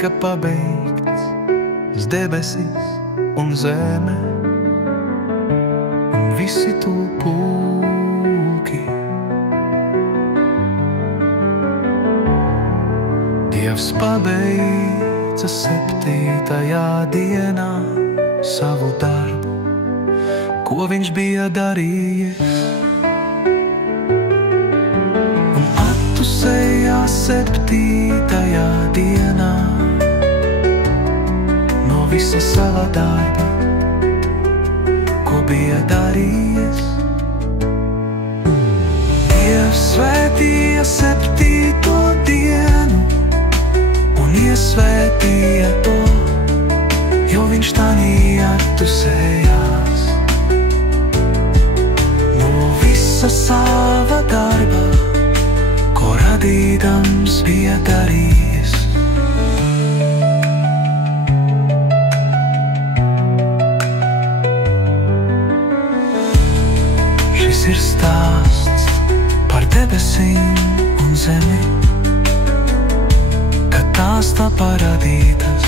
tika pabeigts debesis un zeme, un visi to pulki. Dievs pabeidza 7. dienā savu darbu, ko viņš bija darījis, un attusējās 7. dienā no visa sava darba, ko bija darījis. Dievs svētīja 7. dienu un iesvētīja to, jo viņš tanī attusējās no visa sava darba, ko radīdams bija darījis. Šis ir stāsts par debesīm un zemi, kad tās tapa radītas.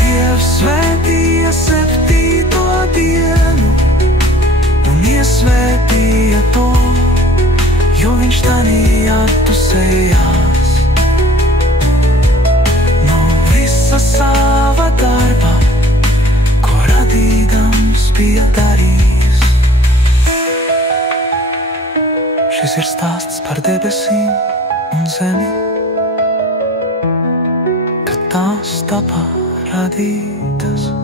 Dievs svētīja 7. dienu un iesvētīja to, jo viņš tanī attusējās no visa sava darba, ko radīdams bija darījis. Šis ir stāsts par debesīm un zemi, kad tās tapa radītas.